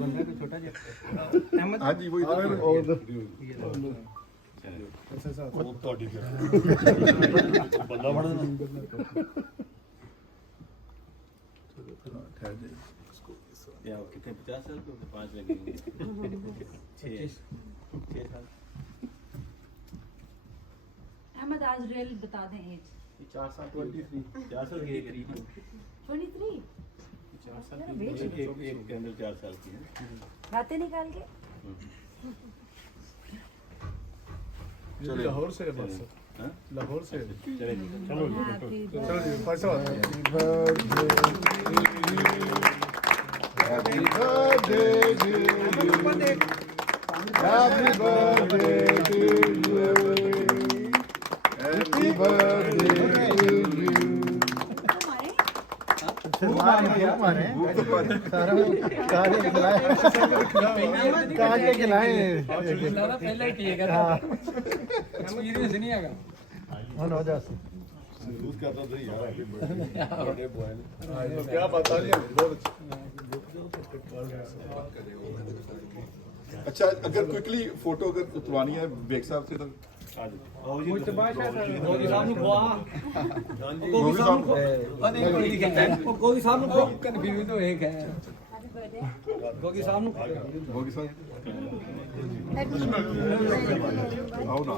ਬੰਦਾ ਕੋਈ ਛੋਟਾ ਜਿਹਾ ਅਹਿਮਦ। हाँ जी वही ਅੱਛਾ ਸਾਥ ਉਹ ਤੁਹਾਡੀ ਬੰਦਾ ਬਣਾ या कितने 50 साल के 5 लगेंगे 6 साल। अहमद आज रियल बता दें एज 4 साल 23 4 साल के करीब 23 4 साल की एक के अंदर 4 साल की है। रातें निकाल के ये लाहौर से है बस हाँ? लाहौर से चले चलो जी भाई साहब Happy birthday to you. Happy birthday to you. Happy birthday to you. पहले ही किएगा एक्सपीरियंस नहीं आएगा। यूज करता था यार हैप्पी बर्थडे बॉय ने क्या बता रही है बहुत अच्छा अगर क्विकली फोटो अगर उतरवानी है बेग साहब से तो मुश्तबाशा गोगी साहब ਨੂੰ ਖਵਾ गोगी साहब गोगी साहब ਨੂੰ ਕਨਫਿਊਜ਼ ਹੋਏ ਗਏ गोगी साहब ਨੂੰ गोगी साहब आओ ना